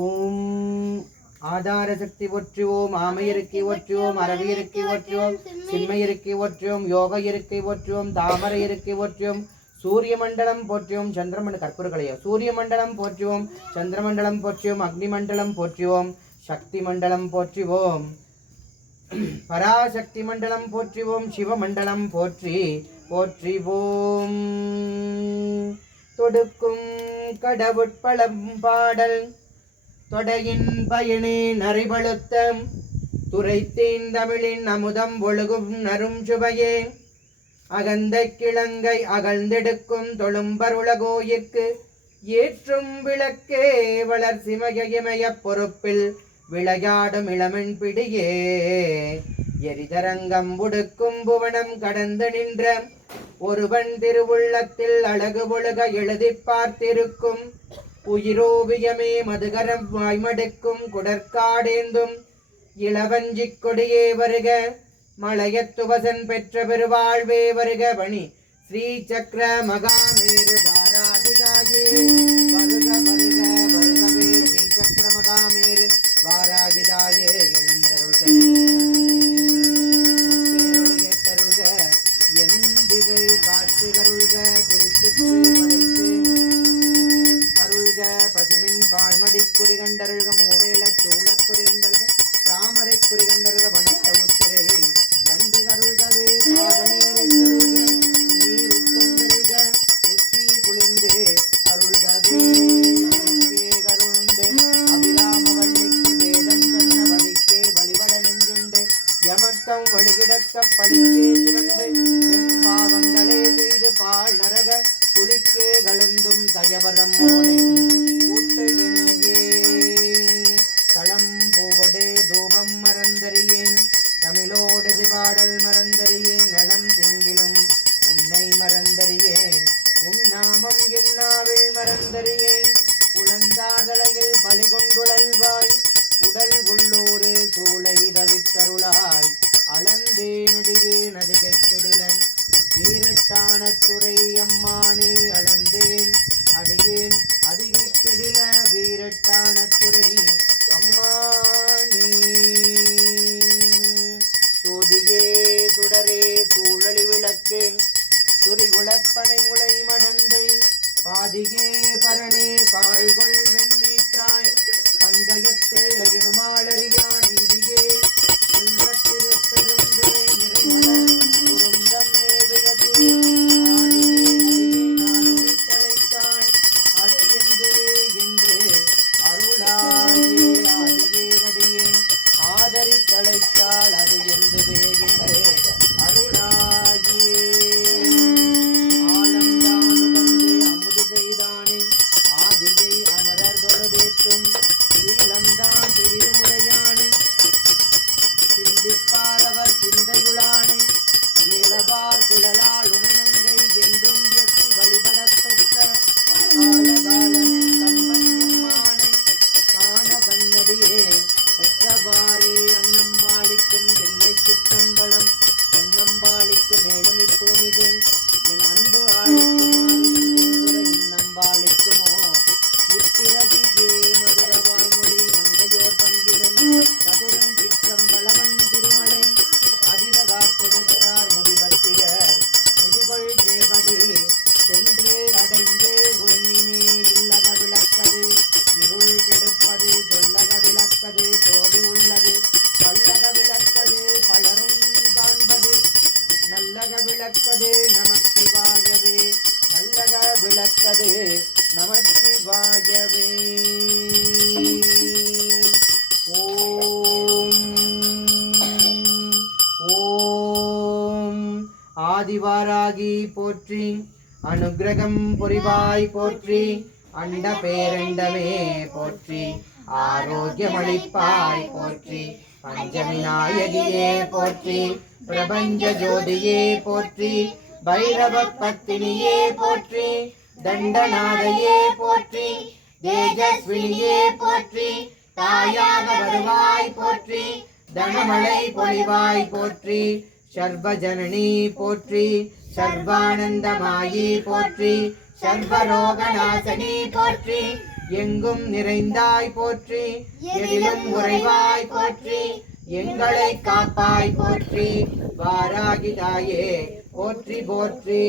ஓம் ஆதார சக்தி ஒற்றுவோம், ஆமையிருக்கை ஒற்றுவோம், அரவியிருக்கை ஒற்றுவோம், சின்மையிருக்கை ஒற்றுவோம், யோக இருக்கை ஒற்றுவோம், தாமரை இருக்கை ஒற்றுவோம், சூரிய மண்டலம் போற்றுவோம், சந்திரமண்ட கற்பூர்களையோ சூரிய மண்டலம் போற்றுவோம், சந்திரமண்டலம் போற்றுவோம், அக்னி மண்டலம் போற்றுவோம், சக்தி மண்டலம் போற்றுவோம், பராசக்தி மண்டலம் போற்றுவோம், சிவமண்டலம் போற்றி போற்றிவோம். தொடுக்கும் கடவுட்பலம் பாடல் தொடையின் பயனே நரிபழுத்தம் துரைத்தேன் தமிழின் அமுதம் ஒழுகும் நரும் சுவையே அகந்த கிழங்கை அகழ்ந்தெடுக்கும் தொழும்பருளகோயிற்கு ஏற்றும் விளக்கே வளர் சிமயமய பொறுப்பில் விளையாடும் இளமென் பிடியே எரிதரங்கம் உடுக்கும் புவனம் கடந்து நின்ற ஒருவன் திருவுள்ளத்தில் அழகு ஒழுக எழுதி பார்த்திருக்கும் உயிரோவியமே மதுகரம் வாய்மடுக்கும் குடற்காடேந்தும் இளவஞ்சிக் கொடியே வருக மலையத்துவசன் பெற்ற பெருவாழ்வே வருக பணி ஸ்ரீ சக்கர மகாமேரு வாராகிதாயே வருக வருக வருகவே ஸ்ரீ சக்கர மகாமேரு வாராகிதாயே எழுந்தருள்க முப்பேருளியேற்றருள்க எந்திகை காற்று கருள்க திருச்சிற்று மலைத்து அருள்க பசுமின் பாழ்மடி குறிகண்டருள்க மூவேல சூழ குறிகண்டல்க தாமரை குறிகண்டருக வனத்த முத்திரை கண்டு கருள்கவே பாதநீருள்க நீர் உட்கொண்டருள்க உச்சி குளிர்ந்து அருள்கவே கருண்டு அபிராம வள்ளிக்கு வேதம் கண்ண வழிக்கே வழிபட நெஞ்சுண்டு யமக்கம் வழிகிடக்க பழிக்கே சுரண்டு வெம்பாவங்களே செய்து பால் நரக குளிக்கே கலந்தும் தயவரம் மோனை கூட்டு இனியே களம் பூவடே தூபம் மறந்தறியேன் தமிழோடு பாடல் மறந்தறியேன் நலம் திங்கிலும் உன்னை மறந்தறியேன் உன் நாமம் என்னாவில் மறந்தறியேன் உளந்தாதலையில் பலிகொண்டுழல்வாய் உடல் உள்ளூரு சூளை தவித்தருளாய் அளந்தே நடிகே நதிகை கெடிலன் வீரட்டான துறை அம்மானே அளந்தேன் அடியேன் அதிகை கெடில வீரட்டான துறை அம்மானே சோதியே சுடரே சூழலி விளக்கே சுரிகுளப்பனை முளை மடந்தை பாதிகே பரணே பாழ்கொள் வெண்ணீற்றாய் பங்கயத்தே இனுமாளறியா நீதியே திருப்பெருந்துரை நிறைமலர் குறுந்தம் மேவியது நானுரித்தழைத்தாள் அது எந்துவே என்று அருளாயே ஆதியே அடியே ஆதரித்தழைத்தாள் அது எந்துவே என்று அருளாயே ஆலம்தானுகந்து அமுது செய்தானே ஆதியை அமரர் தொழுதேற்றும் சீலம்தான் திருமுறையானே சிந்திப்பாரவர் சிந்தையுளானே ஏலவார் குழலால் உமைநங்கை என்றும் எத்தி வழிபடப் பெற்ற காலகாலனை கம்பஞ்சம்மானை காண கண்ணடியே பெற்றவாறே அன்னம்பாளிக்கும் தில்லை சிற்றம்பலம் பொன்னம்பாளிக்கும் மேலும் இப்பூமிதே என் அன்பு ஆளுக்குமாறு இன்னம்பாளிக்குமோ இப்பிறவியே மதுரவாய்மொழி மங்கையோர் பங்கினன் சதுரன் சிற்றம்பலவன் திருமலை அதிர காற்றெடுத்தார் முடிவத்திரர் மிதிகொள் தேவடி சென்று அடைந்து உள்மினே இல்லக விளக்கது இருள் கெடுப்பது சொல்லக விளக்கது தோடி உள்ளது பல்லக விளக்கது பலரும் காண்பது நல்லக விளக்கது நமச்சிவாயவே நல்லக விளக்கது நமச்சிவாயவே. ஓம் ஓம் ஆதிவாராகி போற்றி அனுக்கிரகம் புரிவாய் போற்றி அண்ட பேரண்டமே போற்றி ஆரோக்கியமளிப்பாய் போற்றி பஞ்சமி நாயகியே போற்றி பிரபஞ்ச ஜோதியே போற்றி பைரவ பத்தினியே போற்றி தண்டநாதையே போற்றி தேஜஸ்வினியே போற்றி தாயாக வருவாய் போற்றி தனமழை பொழிவாய் போற்றி சர்வஜனனி போற்றி சர்வானந்தமாயி போற்றி சர்வரோகநாசனி போற்றி எங்கும் நிறைந்தாய் போற்றி, எதிலும் உறைவாய் போற்றி, எங்களை காப்பாய் போற்றி, வாராகி தாயே போற்றி போற்றி.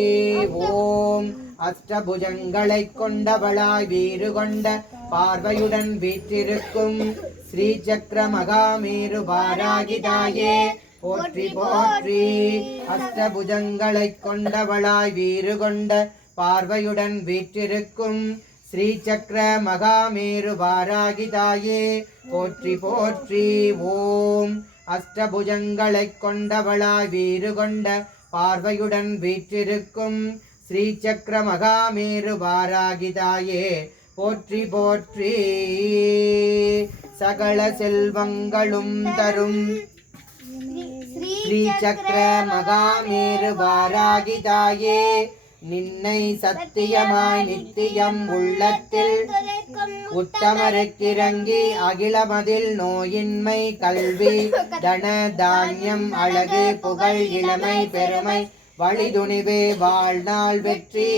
ஓம் அஷ்டபுஜங்களை கொண்டவளாய் வீறு கொண்ட பார்வையுடன் வீற்றிருக்கும் ஸ்ரீ சக்கர மகாமேரு வாராகி தாயே போற்றி போற்றி. அஷ்டபுஜங்களை கொண்டவளாய் வீறு கொண்ட பார்வையுடன் வீற்றிருக்கும் ஸ்ரீ சக்கர மகாமேரு வாராகி தாயே போற்றி போற்றி. ஓம் அஷ்டபுஜங்களை கொண்டவளாய் வீறு கொண்ட பார்வையுடன் வீற்றிருக்கும் ஸ்ரீ சக்கர மகாமேரு வாராகி தாயே போற்றி போற்றி. சகல செல்வங்களும் தரும் ஸ்ரீ சக்கர மகாமேரு வாராகி தாயே நின்னை சத்தியமாய் நித்தியம் உள்ளத்தில் உத்தமருக்கிறங்கி அகிலமதில் நோயின்மை கல்வி தன தானியம் அழகு புகழ் இளமை பெருமை வழிதுணிவு வாழ்நாள் வெற்றி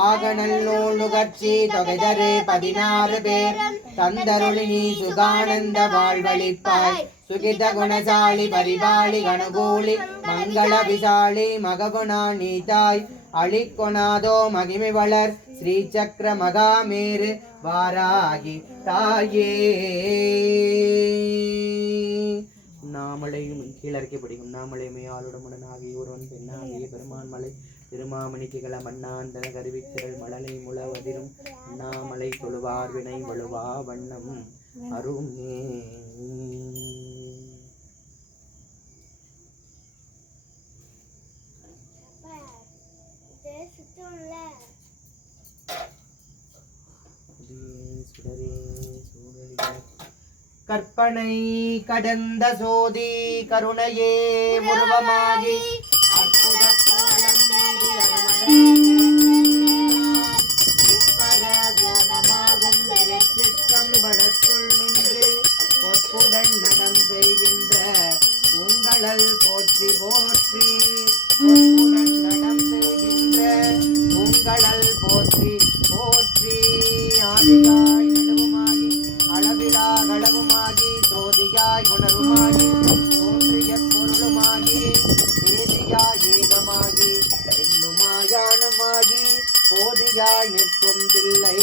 ஆகநல்லூர் நுகர்ச்சி தொகைதரு 16 பேர் தந்தருளி நீ சுகானந்த வாழ்வழிப்பாய் சுகித குணசாலி பரிபாலி கணகூலி மங்கள விசாலி மகபுனா நீதாய் அழிக்கொணாதோ மகிமை வளர் ஸ்ரீ சக்கர மகாமேரு வாராகி தாயே. நாமளையும் கீழறக்கி பிடிக்கும் நாமளையுமே ஆளுடமுடனாகி ஒருவன் பெண்ணாகிய பெருமான் மலை திருமாமணிக்குகள மண்ணாந்தன கருவித்திரள் மழலை முழவதிரும் நாமலை தொழுவார் வினை வலுவா வண்ணம் அருமே. கற்பனை கடந்த சோதி கருணையே உருவமாகி அற்புத கோலம் மீது சிற்றம்பலத்துள் நின்று பொற்புடன் நடம் செய்கின்ற உங்களல் போற்றி போற்றி. பொற்புடன் நடம் செய்கின்ற உங்களல் போற்றி போற்றி. ஆதியாய் நடுவுமாகி அளவிலா களவுமாகி சோதியாய் உணர்வுமாகி தோன்றிய பொருளுமாகி ஏதியாய் ஏகமாகி எண்ணுமாயானுமாகி போதியாய் நிற்கும் தில்லை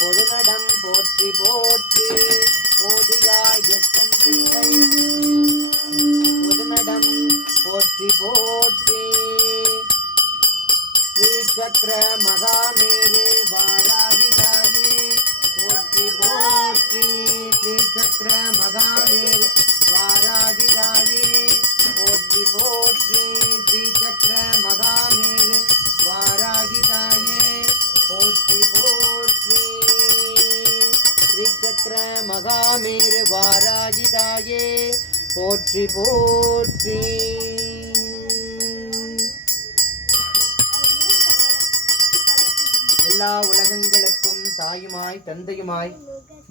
பொதுநடம் போற்றி போற்றி. போதியாய் நிற்கும் தில்லை பொதுநடம் போற்றி போற்றி. ஸ்ரீ சக்கர மகாமேரு வாராகி தாயே போற்றி போற்றி. ஸ்ரீ சக்கர மகாமேரு வாராகி தாயே போற்றி போற்றி. ஸ்ரீ சக்கர மகாமேரு வாராகி தாயே போற்றி போற்றி. ஸ்ரீ சக்கர மகாமேரு வாராகி தாயே போற்றி போற்றி. எல்லா உலகங்களுக்கும் தாயுமாய் தந்தையுமாய்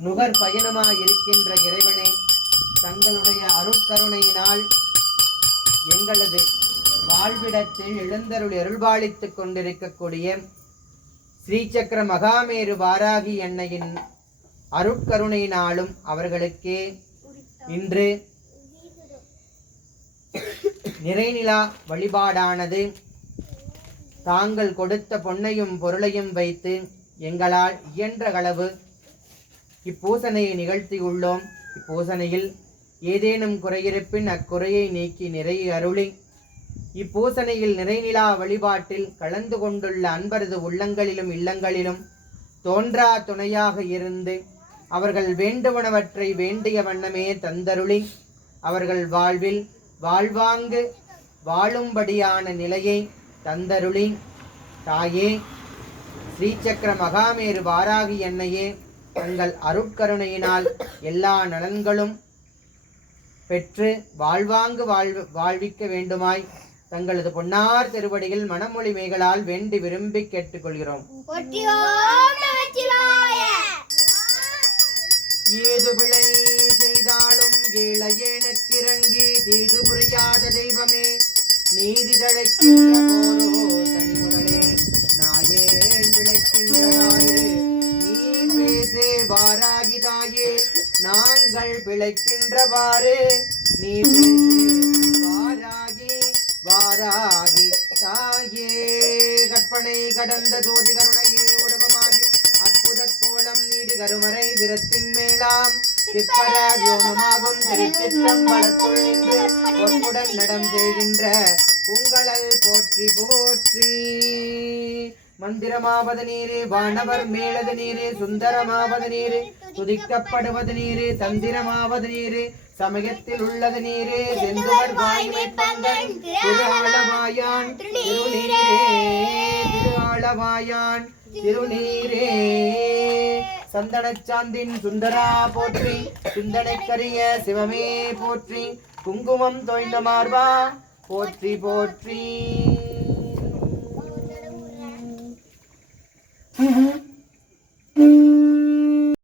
நுகர் பயணமாய் இருக்கின்ற இறைவனே, தங்களுடைய அருட்கருணையினால் எங்களது வாழ்விடத்தில் எழுந்தருள் அருள்பாலித்துக் கொண்டிருக்கக்கூடிய ஸ்ரீ சக்கர மகாமேரு வாராகி அன்னையின் அருட்கருணையினாலும் அவர்களுக்கே இன்று நிறைநிலா வழிபாடானது தாங்கள் கொடுத்த பொன்னையும் பொருளையும் வைத்து எங்களால் இயன்ற அளவு இப்பூசனையை நிகழ்த்தியுள்ளோம். இப்பூசனையில் ஏதேனும் குறையிருப்பின் அக்குறையை நீக்கி நிறைய அருளி இப்பூசனையில் நிறைநிலா வழிபாட்டில் கலந்து கொண்டுள்ள அன்பரது உள்ளங்களிலும் இல்லங்களிலும் தோன்றா துணையாக இருந்து அவர்கள் வேண்டுவனவற்றை வேண்டிய வண்ணமே தந்தருளி அவர்கள் வாழ்வில் வாழ்வாங்கு வாழும்படியான நிலையை தந்தருளி தாயே ஸ்ரீ சக்கர மகாமேரு வாராகி அன்னையே தங்கள் அருட்கருணையினால் எல்லா நலன்களும் பெற்று வாழ்வாங்கு வாழ்விக்க வேண்டுமாய் தங்களது பொன்னார் திருவடியில் மனமொழி மேகளால் வேண்டி விரும்பி கேட்டுக்கொள்கிறோம். ஏது பிழை செய்தாலும் ஏழையேனக்கிறங்கி தீது புரியாத தெய்வமே நீதி தழைக்கின்ற போரோ தனிமுதலே நாயேன் பிழைக்கின்றவாறு நீ பேசே நாங்கள் பிழைக்கின்றவாறு நீ வாராகி வாராகி தாயே கற்பனை கடந்த ஜோதி கருணையே உருவமாகி அற்புத கோலம் நீடி கருமறை விரத்தின் மேலாம் சிற்பராகும் திருச்சிற்றம்பலத்துள் நின்று பொற்புடன் நடம் செய்கின்ற உங்களல் போற்றி போற்றி மந்திரமாவது நீரே வானவர் மேலது நீரே சுந்தரமாவது நீரே துதிக்கப்படுவது நீரே தந்திரமாவது நீரே சமயத்தில் உள்ளது நீரே செந்துவர் வாய்மை பங்கன் திருஆளவாயான் திருநீரே திருஆளவாயான் திருநீரே சந்தனச்சாந்தின் சுந்தரா போற்றி சிந்தனைக்கரிய சிவமே போற்றி குங்குமம் தோய்ந்த மார்பா போற்றி போற்றி